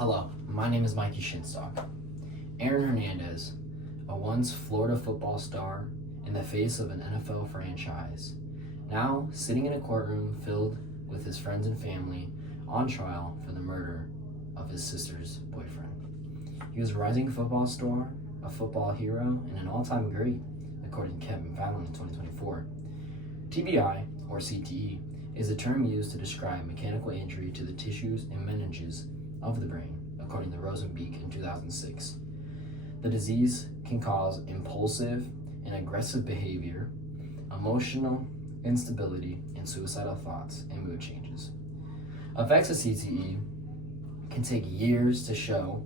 Hello, my name is Mikey Shinstock. Aaron Hernandez, a once Florida football star in the face of an NFL franchise, now sitting in a courtroom filled with his friends and family on trial for the murder of his sister's boyfriend. He was a rising football star, a football hero, and an all-time great, according to Cte Final in 2024. TBI, or CTE, is a term used to describe mechanical injury to the tissues and meninges of the brain, according to Rosenbeek in 2006. The disease can cause impulsive and aggressive behavior, emotional instability, and suicidal thoughts and mood changes. Effects of CTE can take years to show,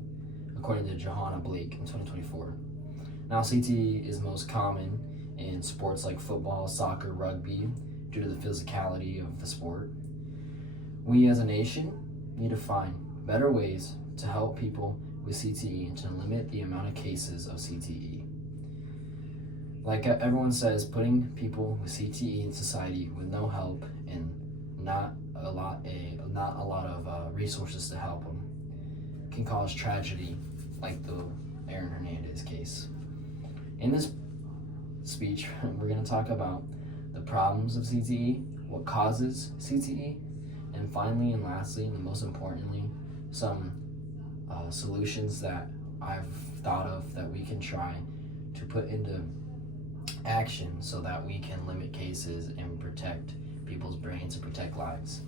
according to Johanna Blake in 2024. Now, CTE is most common in sports like football, soccer, rugby, due to the physicality of the sport. We as a nation need to find better ways to help people with CTE and to limit the amount of cases of CTE. Like everyone says, putting people with CTE in society with no help and not a lot of resources to help them can cause tragedy, like the Aaron Hernandez case. In this speech, we're going to talk about the problems of CTE, what causes CTE, and finally and lastly, and most importantly, some solutions that I've thought of that we can try to put into action so that we can limit cases and protect people's brains and protect lives.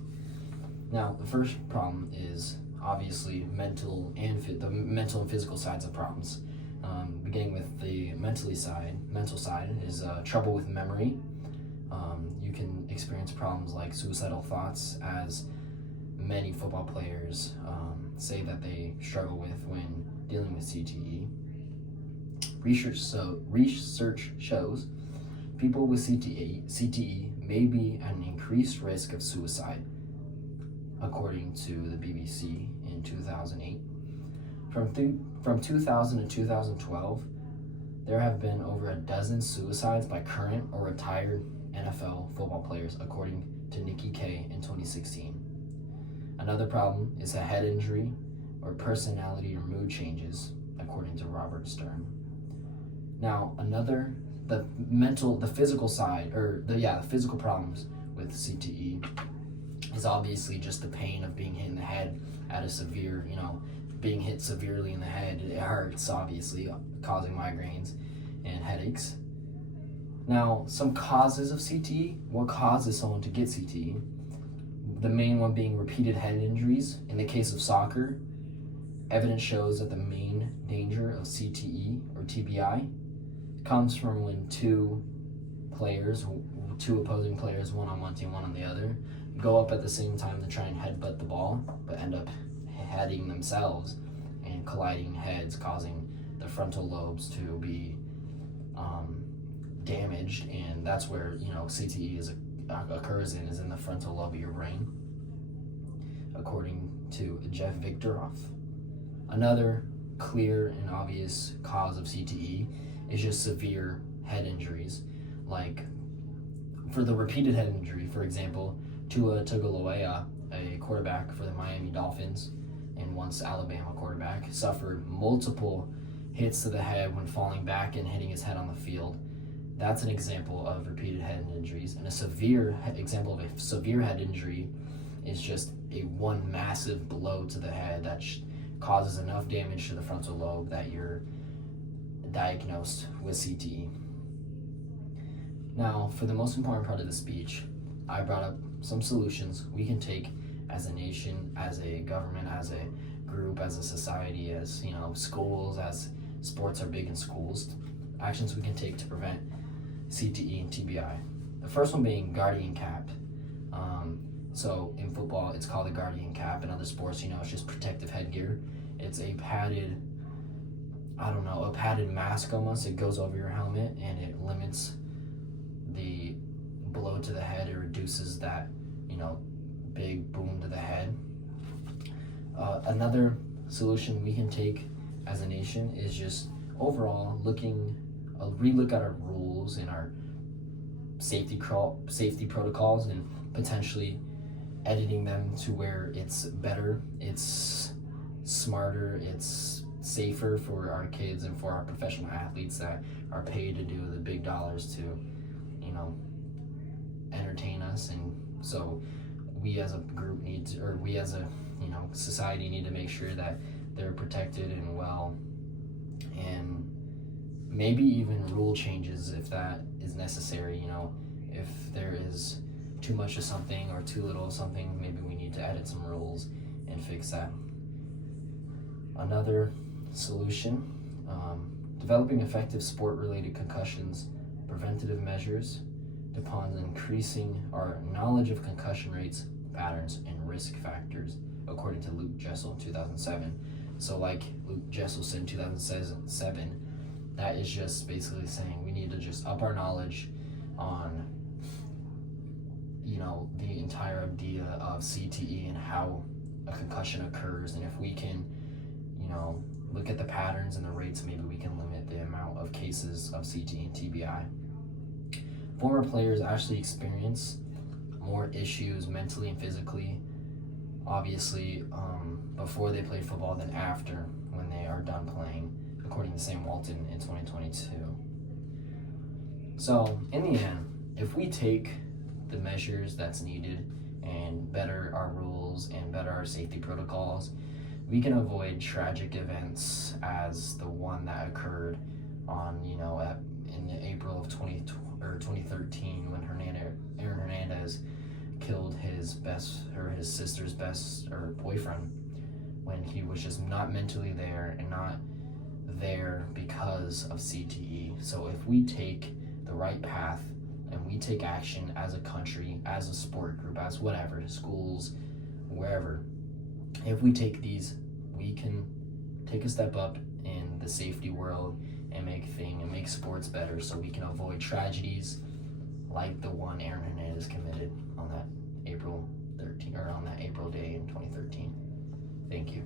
Now, the first problem is obviously the mental and physical sides of problems. Beginning with the mental side is trouble with memory. You can experience problems like suicidal thoughts, as many football players say that they struggle with when dealing with CTE. Research shows people with CTE may be at an increased risk of suicide, according to the BBC in 2008. From 2000 to 2012, there have been over a dozen suicides by current or retired NFL football players, according to Nikki K in 2016. Another problem is a head injury or personality or mood changes, according to Robert Stern. Now, the physical problems with CTE is obviously just the pain of being hit in the head at a severe, being hit severely in the head. It hurts, obviously, causing migraines and headaches. Now, some causes of CTE. What causes someone to get CTE? The main one being repeated head injuries. In the case of soccer, evidence shows that the main danger of CTE or TBI comes from when two opposing players, one on one team, one on the other, go up at the same time to try and headbutt the ball, but end up heading themselves and colliding heads, causing the frontal lobes to be damaged, and that's where CTE occurs is in the frontal lobe of your brain, according to Jeff Victoroff. Another clear and obvious cause of CTE is just severe head injuries, like for the repeated head injury, for example, Tua Tagovailoa, a quarterback for the Miami Dolphins and once Alabama quarterback, suffered multiple hits to the head when falling back and hitting his head on the field. That's an example of repeated head injuries. And a severe example of a severe head injury is just one massive blow to the head that causes enough damage to the frontal lobe that you're diagnosed with CTE. Now, for the most important part of the speech, I brought up some solutions we can take as a nation, as a government, as a group, as a society, as schools, as sports are big in schools, actions we can take to prevent CTE and TBI. The first one being guardian cap. So in football, it's called a guardian cap. In other sports, it's just protective headgear. It's a padded mask almost. It goes over your helmet and it limits the blow to the head. It reduces that, big boom to the head. Another solution we can take as a nation is just overall relook at our rules and our safety protocols and potentially editing them to where it's better, it's smarter, it's safer for our kids and for our professional athletes that are paid to do the big dollars to, entertain us. And so we as a group we as a, society need to make sure that they're protected and well, and maybe even rule changes if that is necessary. If there is too much of something or too little of something, maybe we need to edit some rules and fix that. Another solution, developing effective sport-related concussions preventative measures depends on increasing our knowledge of concussion rates, patterns, and risk factors, according to Luke Goetzl in 2007. So like Luke Goetzl said in 2007, that is just basically saying we need to just up our knowledge on the entire idea of CTE and how a concussion occurs, and if we can look at the patterns and the rates, maybe we can limit the amount of cases of CTE and TBI. Former players actually experience more issues mentally and physically, obviously, before they play football than after, when they are done playing, according to Sam Walton in 2022. So in the end, if we take the measures that's needed and better our rules and better our safety protocols, we can avoid tragic events as the one that occurred on, in April of 2013, when Aaron Hernandez killed his sister's boyfriend, when he was just not mentally there and not there because of CTE. So if we take the right path and we take action as a country, as a sport group, as whatever, schools, wherever, if we take these, we can take a step up in the safety world and make sports better, so we can avoid tragedies like the one Aaron Hernandez committed on that April day in 2013. Thank you.